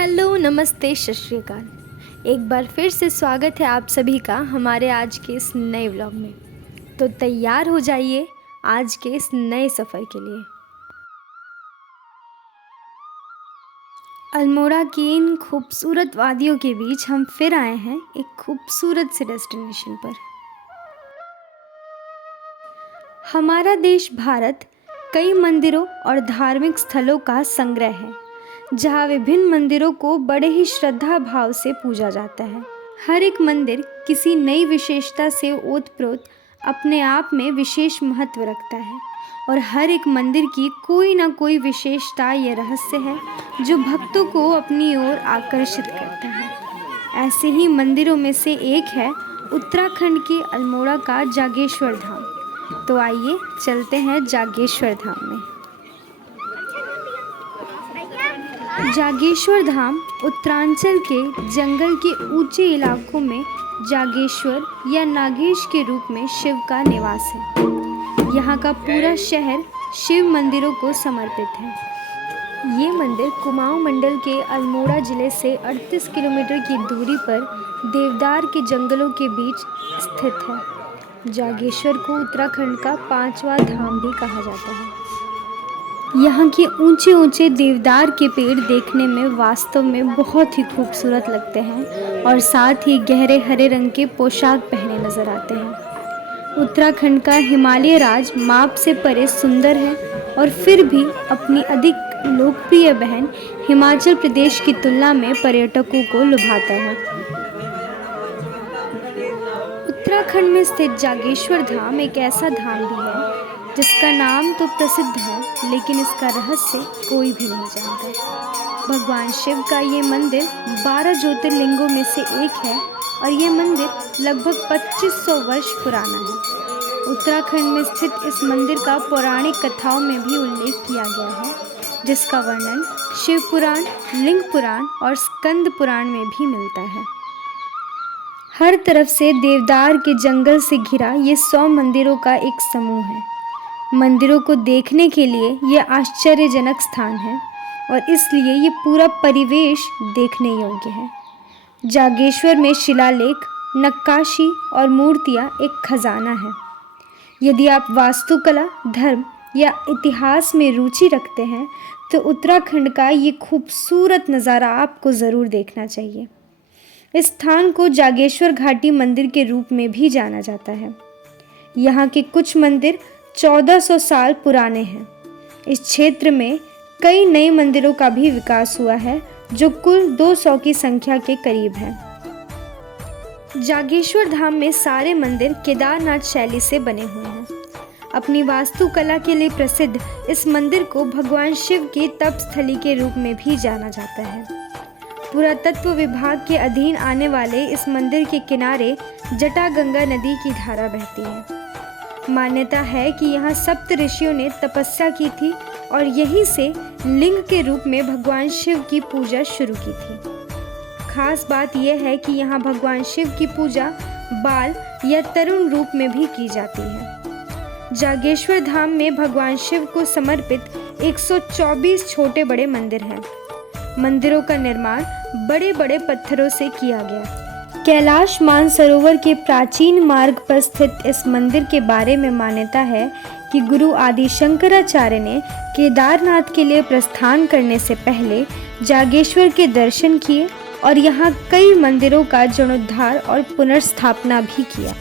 Hello, नमस्ते, सत श्री अकाल। एक बार फिर से स्वागत है आप सभी का हमारे आज के इस नए व्लॉग में। तो तैयार हो जाइए आज के इस नए सफ़र के लिए। अल्मोड़ा की इन खूबसूरत वादियों के बीच हम फिर आए हैं एक खूबसूरत से डेस्टिनेशन पर। हमारा देश भारत कई मंदिरों और धार्मिक स्थलों का संग्रह है, जहाँ विभिन्न मंदिरों को बड़े ही श्रद्धा भाव से पूजा जाता है। हर एक मंदिर किसी नई विशेषता से ओतप्रोत अपने आप में विशेष महत्व रखता है और हर एक मंदिर की कोई ना कोई विशेषता या रहस्य है जो भक्तों को अपनी ओर आकर्षित करता है। ऐसे ही मंदिरों में से एक है उत्तराखंड के अल्मोड़ा का जागेश्वर धाम। तो आइए चलते हैं जागेश्वर धाम में। जागेश्वर धाम उत्तरांचल के जंगल के ऊंचे इलाकों में जागेश्वर या नागेश के रूप में शिव का निवास है। यहाँ का पूरा शहर शिव मंदिरों को समर्पित है। ये मंदिर कुमाऊं मंडल के अल्मोड़ा जिले से 38 किलोमीटर की दूरी पर देवदार के जंगलों के बीच स्थित है। जागेश्वर को उत्तराखंड का 5वां धाम भी कहा जाता है। यहाँ के ऊंचे ऊंचे देवदार के पेड़ देखने में वास्तव में बहुत ही खूबसूरत लगते हैं और साथ ही गहरे हरे रंग के पोशाक पहने नजर आते हैं। उत्तराखंड का हिमालय राज माप से परे सुंदर है और फिर भी अपनी अधिक लोकप्रिय बहन हिमाचल प्रदेश की तुलना में पर्यटकों को लुभाता है। उत्तराखंड में स्थित जागेश्वर धाम एक ऐसा धाम भी है जिसका नाम तो प्रसिद्ध है, लेकिन इसका रहस्य कोई भी नहीं जानता। भगवान शिव का ये मंदिर 12 ज्योतिर्लिंगों में से एक है और ये मंदिर लगभग 2500 वर्ष पुराना है। उत्तराखंड में स्थित इस मंदिर का पौराणिक कथाओं में भी उल्लेख किया गया है, जिसका वर्णन शिव पुराण, लिंग पुराण और स्कंद पुराण में भी मिलता है। हर तरफ से देवदार के जंगल से घिरा ये 100 मंदिरों का एक समूह है। मंदिरों को देखने के लिए यह आश्चर्यजनक स्थान है और इसलिए ये पूरा परिवेश देखने योग्य है। जागेश्वर में शिलालेख, नक्काशी और मूर्तियाँ एक खजाना है। यदि आप वास्तुकला, धर्म या इतिहास में रुचि रखते हैं तो उत्तराखंड का ये खूबसूरत नज़ारा आपको ज़रूर देखना चाहिए। इस स्थान को जागेश्वर घाटी मंदिर के रूप में भी जाना जाता है। यहाँ के कुछ मंदिर 1400 साल पुराने हैं। इस क्षेत्र में कई नए मंदिरों का भी विकास हुआ है जो कुल 200 की संख्या के करीब है। जागेश्वर धाम में सारे मंदिर केदारनाथ शैली से बने हुए हैं। अपनी वास्तुकला के लिए प्रसिद्ध इस मंदिर को भगवान शिव की तपस्थली के रूप में भी जाना जाता है। पुरातत्व विभाग के अधीन आने वाले इस मंदिर के किनारे जटागंगा नदी की धारा बहती है। मान्यता है कि यहाँ सप्त ऋषियों ने तपस्या की थी और यहीं से लिंग के रूप में भगवान शिव की पूजा शुरू की थी। खास बात यह है कि यहाँ भगवान शिव की पूजा बाल या तरुण रूप में भी की जाती है। जागेश्वर धाम में भगवान शिव को समर्पित 124 छोटे बड़े मंदिर हैं। मंदिरों का निर्माण बड़े बड़े पत्थरों से किया गया। कैलाश मानसरोवर के प्राचीन मार्ग पर स्थित इस मंदिर के बारे में मान्यता है कि गुरु आदि शंकराचार्य ने केदारनाथ के लिए प्रस्थान करने से पहले जागेश्वर के दर्शन किए और यहाँ कई मंदिरों का जीर्णोद्धार और पुनर्स्थापना भी किया।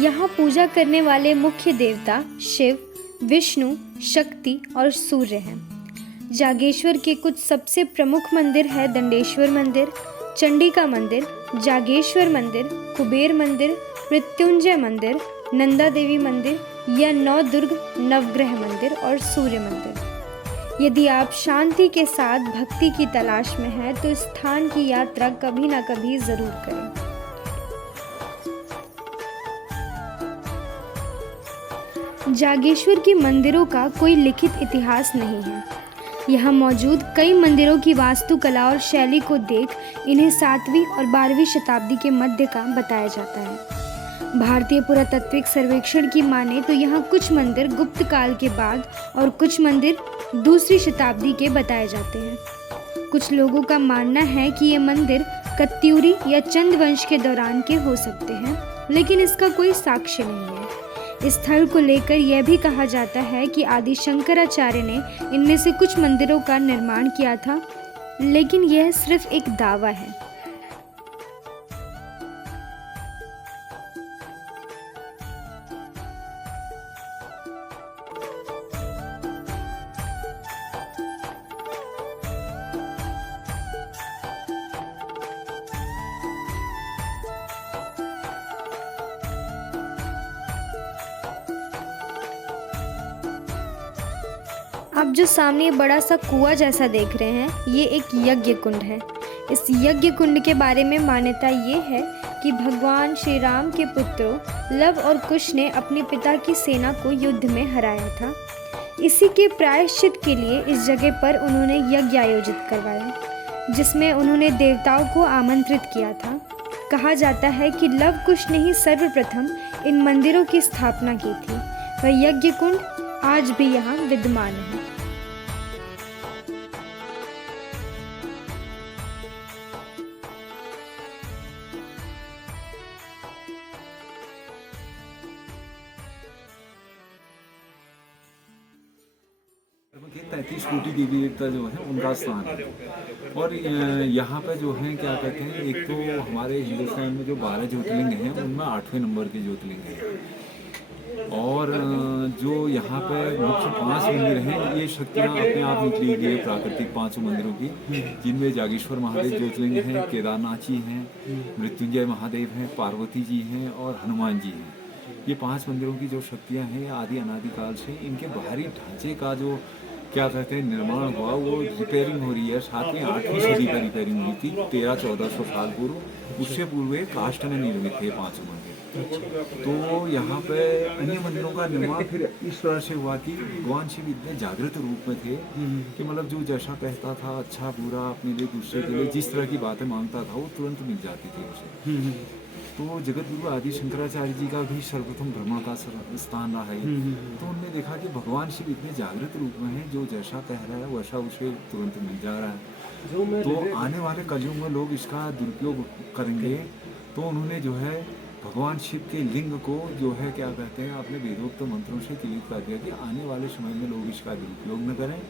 यहाँ पूजा करने वाले मुख्य देवता शिव, विष्णु, शक्ति और सूर्य हैं। जागेश्वर के कुछ सबसे प्रमुख मंदिर है दंडेश्वर मंदिर, चंडिका मंदिर, जागेश्वर मंदिर, कुबेर मंदिर, मृत्युंजय मंदिर, नंदा देवी मंदिर या नवदुर्ग नवग्रह मंदिर और सूर्य मंदिर। यदि आप शांति के साथ भक्ति की तलाश में हैं तो इस स्थान की यात्रा कभी ना कभी जरूर करें। जागेश्वर के मंदिरों का कोई लिखित इतिहास नहीं है। यहाँ मौजूद कई मंदिरों की वास्तुकला और शैली को देख इन्हें 7वीं और 12वीं शताब्दी के मध्य का बताया जाता है। भारतीय पुरातात्विक सर्वेक्षण की माने तो यहाँ कुछ मंदिर गुप्त काल के बाद और कुछ मंदिर दूसरी शताब्दी के बताए जाते हैं। कुछ लोगों का मानना है कि ये मंदिर कत्यूरी या चंद वंश के दौरान के हो सकते हैं, लेकिन इसका कोई साक्ष्य नहीं है। इस स्थल को लेकर यह भी कहा जाता है कि आदि शंकराचार्य ने इनमें से कुछ मंदिरों का निर्माण किया था, लेकिन यह सिर्फ एक दावा है। आप जो सामने बड़ा सा कुआं जैसा देख रहे हैं, ये एक यज्ञ कुंड है। इस यज्ञ कुंड के बारे में मान्यता ये है कि भगवान श्री राम के पुत्रों लव और कुश ने अपने पिता की सेना को युद्ध में हराया था। इसी के प्रायश्चित के लिए इस जगह पर उन्होंने यज्ञ आयोजित करवाया, जिसमें उन्होंने देवताओं को आमंत्रित किया था। कहा जाता है कि लव कुश ने ही सर्वप्रथम इन मंदिरों की स्थापना की थी। वह यज्ञ कुंड आज भी यहाँ विद्यमान है। के 33 कोटि देवी देवता जो है उनका स्थान है। और यहाँ पे जो है क्या कहते हैं, एक तो हमारे हिंदुस्तान में जो 12 ज्योतिर्लिंग हैं उनमें 8वें नंबर के ज्योतिर्लिंग हैं। और जो यहाँ पे मुख्य 5 मंदिर हैं, ये शक्तियाँ अपने आप निकली गई है प्राकृतिक 5 मंदिरों की, जिनमें जागेश्वर महादेव ज्योतिर्लिंग हैं, केदारनाथ जी हैं, मृत्युंजय महादेव हैं, पार्वती जी हैं और हनुमान जी हैं। ये 5 मंदिरों की जो शक्तियाँ हैं आदि अनादिकाल से इनके बाहरी ढांचे का जो क्या कहते हैं निर्माण हुआ, वो रिपेयरिंग हो रही है। 7वीं 8वीं सदी पर रिपेयरिंग हुई थी, 1300-1400 साल पूर्व। उससे पूर्व काष्ठ में निर्मित थे 5 मंदिर। तो यहाँ पे अन्य मंदिरों का निर्माण फिर इस तरह से हुआ कि भगवान शिव इतने जागृत रूप में थे कि मतलब जो जैसा कहता था, अच्छा बुरा अपने लिए दूसरे के लिए जिस तरह की बातें मांगता था वो तुरंत मिल जाती थी उसे। तो जगत गुरु आदि शंकराचार्य जी का भी सर्वप्रथम भ्रमण का स्थान रहा है। तो उनने देखा कि भगवान शिव इतने जागृत रूप में है, जो जैसा कह रहा है वैसा उसे तुरंत मिल जा रहा है। तो आने वाले कलयुग में लोग इसका दुरुपयोग करेंगे, तो उन्होंने जो है भगवान शिव के लिंग को जो है क्या कहते हैं अपने वेदोक्त मंत्रों से क्लियर कर दिया कि आने वाले समय में लोग इसका दुरुपयोग न करें।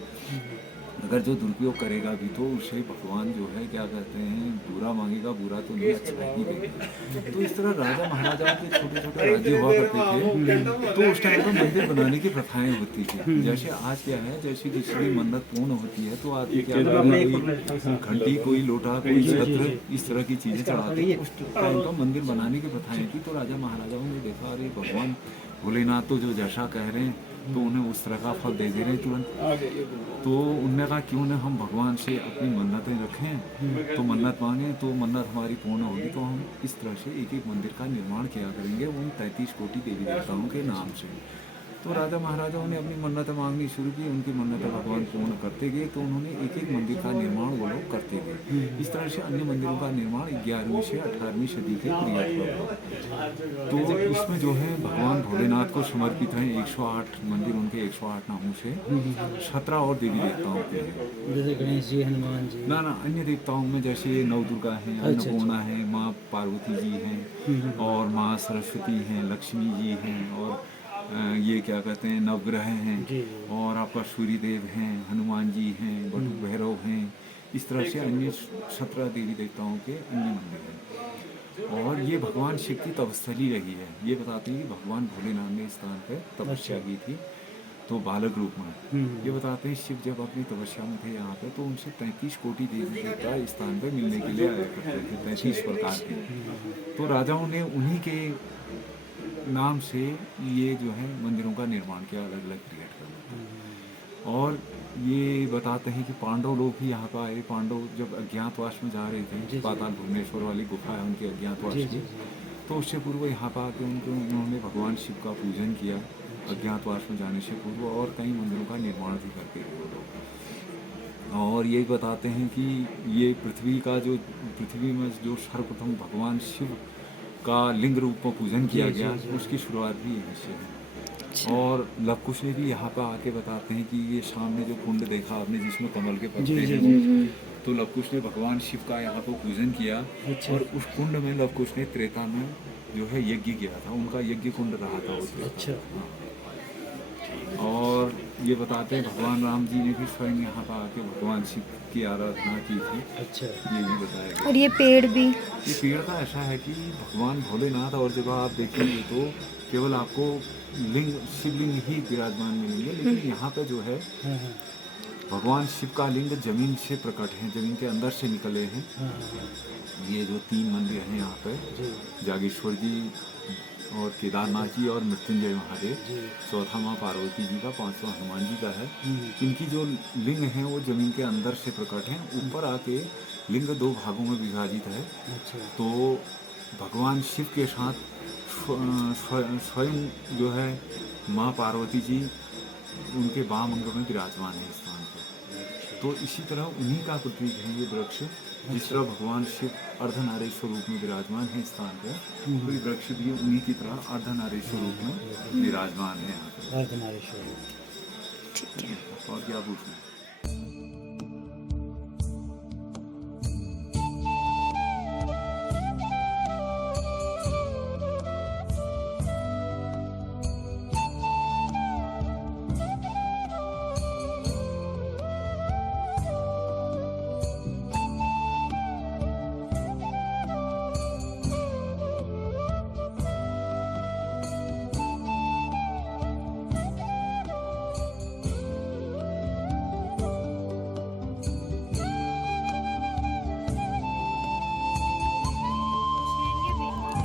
अगर जो दुरुपयोग करेगा भी तो उसे भगवान जो है क्या कहते हैं बुरा मांगेगा, बुरा तो नहीं अच्छा ही देगा। तो इस तरह राजा महाराजाओं के छोटे छोटे राज्य हुआ करते थे, तो उस टाइम पर मंदिर बनाने की प्रथाएं होती थी। जैसे आज क्या है, जैसे किसी की मन्नत पूर्ण होती है तो आदमी क्या कोई घंटी, कोई लोटा, कोई छत्र, इस तरह की चीजें चढ़ाते थे। उस टाइम पर मंदिर बनाने की प्रथाएं थी। तो राजा महाराजाओं ने देखा अरे भगवान भोलेनाथ तो जो जैसा कह रहे हैं तो उन्हें उस तरह का फल दे दे रहे हैं तुरंत। तो उनने कहा क्यों न हम भगवान से अपनी मन्नतें रखें, तो मन्नत मांगे तो मन्नत हमारी पूर्ण होगी। तो हम इस तरह से एक एक मंदिर का निर्माण किया करेंगे उन 33 कोटि देवी देवताओं के नाम से। तो राजा महाराजाओं ने अपनी मन्नतें मांगनी शुरू की, उनकी मन्नतें भगवान पूर्ण करते गए। तो उन्होंने एक एक मंदिर का निर्माण वो लोग करते गए। इस तरह से अन्य मंदिरों का निर्माण 11वीं से 18वीं सदी के पीरियड हुआ। तो इसमें जो है भगवान भोलेनाथ को समर्पित हैं 108 मंदिर, उनके 108 नामों से 17 और देवी देवताओं के हैं, जैसे गणेश जी, हनुमान जी। ना अन्य देवताओं में जैसे नवदुर्गा हैं, अन्नपूर्णा हैं, माँ पार्वती जी हैं और माँ सरस्वती हैं, लक्ष्मी जी हैं और ये क्या कहते हैं नवग्रह हैं और आपका सूर्यदेव हैं, हनुमान जी हैं, बटु भैरव हैं। इस तरह से अन्य 17 देवी देवताओं के अन्य मंदिर हैं। और ये भगवान शिव की तपस्थली रही है। ये बताते हैं कि भगवान भोलेनाथ ने इस स्थान पर तपस्या की थी तो बालक रूप में। ये बताते हैं शिव जब अपनी तपस्या में थे यहाँ पे तो उनसे 33 कोटि देवी देवता इस स्थान पर मिलने के लिए आया करते थे, 33 प्रकार के। तो राजाओं ने उन्हीं के नाम से ये जो है मंदिरों का निर्माण किया, अलग अलग क्रिएट कर। और ये बताते हैं कि पांडव लोग भी यहाँ पर आए। पांडव जब अज्ञातवास में जा रहे थे, पाताल भुवनेश्वर वाली गुफा है उनके अज्ञातवास की, तो उससे पूर्व यहाँ पर आके उन्होंने भगवान शिव का पूजन किया अज्ञातवास में जाने से पूर्व, और कई मंदिरों का निर्माण भी करके वो लोग। और ये बताते हैं कि ये पृथ्वी में जो सर्वप्रथम भगवान शिव का लिंग रूप में पूजन किया जी, गया, जी, जी। उसकी शुरुआत भी यहीं से है। अच्छा। और लव कुश ने भी यहाँ पर आके बताते हैं कि ये सामने जो कुंड देखा आपने जिसमें कमल के जी पत्ते जी हैं, जी जी। तो लव कुश ने भगवान शिव का यहाँ पर पूजन किया। अच्छा। और उस कुंड में लव कुश ने त्रेता में जो है यज्ञ किया था, उनका यज्ञ कुंड रहा था उस त्रेता। अच्छा। और ये बताते हैं भगवान राम जी ने भी स्वयं यहाँ पर आके भगवान शिव की आराधना की थी, अच्छा। ये भी बताया गया। और ये पेड़ भी। ये पेड़ का ऐसा है कि भगवान भोलेनाथ और जगह आप देखेंगे तो केवल आपको लिंग शिवलिंग ही विराजमान मिलेंगे, लेकिन यहाँ पे जो है हाँ हाँ भगवान शिव का लिंग जमीन से प्रकट है, जमीन के अंदर से निकले हैं। हाँ हाँ। ये जो 3 मंदिर हैं यहाँ पे, जी जागेश्वर जी और केदारनाथ जी और मृत्युंजय महादेव, जी। चौथा माँ पार्वती जी का, 5वां हनुमान जी का है। हम्म। इनकी जो लिंग हैं वो जमीन के अंदर से प्रकट हैं, ऊपर आके लिंग 2 भागों में विभाजित है। अच्छा। तो भगवान शिव के साथ स्वयं जो है माँ पार्वती जी उनके वाम अंग में विराजमान है इस स्थान पर। तो इसी तरह उन्हीं का प्रतीक है ये वृक्ष, जिस तरह भगवान शिव अर्धनारेश्वर रूप में विराजमान है इस स्थान पर, तो ये वृक्ष भी उन्हीं की तरह अर्धनारेश्वर रूप में विराजमान है यहाँ पर। अर्धनारीश्वर। ठीक है। और क्या पूछना?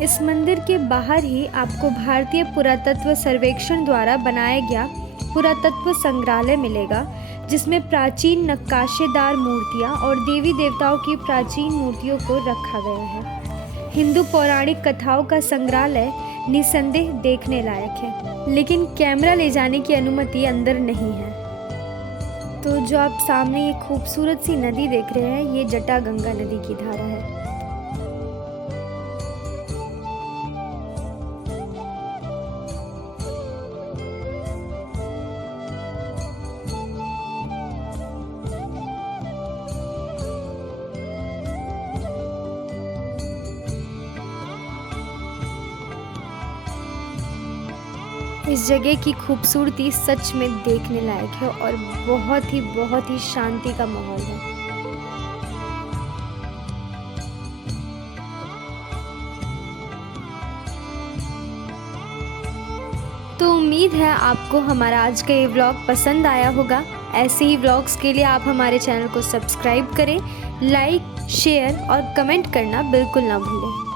इस मंदिर के बाहर ही आपको भारतीय पुरातत्व सर्वेक्षण द्वारा बनाया गया पुरातत्व संग्रहालय मिलेगा, जिसमें प्राचीन नक्काशेदार मूर्तियां और देवी देवताओं की प्राचीन मूर्तियों को रखा गया है। हिंदू पौराणिक कथाओं का संग्रहालय निसंदेह देखने लायक है, लेकिन कैमरा ले जाने की अनुमति अंदर नहीं है। तो जो आप सामने ये खूबसूरत सी नदी देख रहे हैं, ये जटागंगा नदी की धारा है। इस जगह की खूबसूरती सच में देखने लायक है और बहुत ही शांति का माहौल है। तो उम्मीद है आपको हमारा आज का ये व्लॉग पसंद आया होगा। ऐसे ही व्लॉग्स के लिए आप हमारे चैनल को सब्सक्राइब करें, लाइक, शेयर और कमेंट करना बिल्कुल ना भूलें।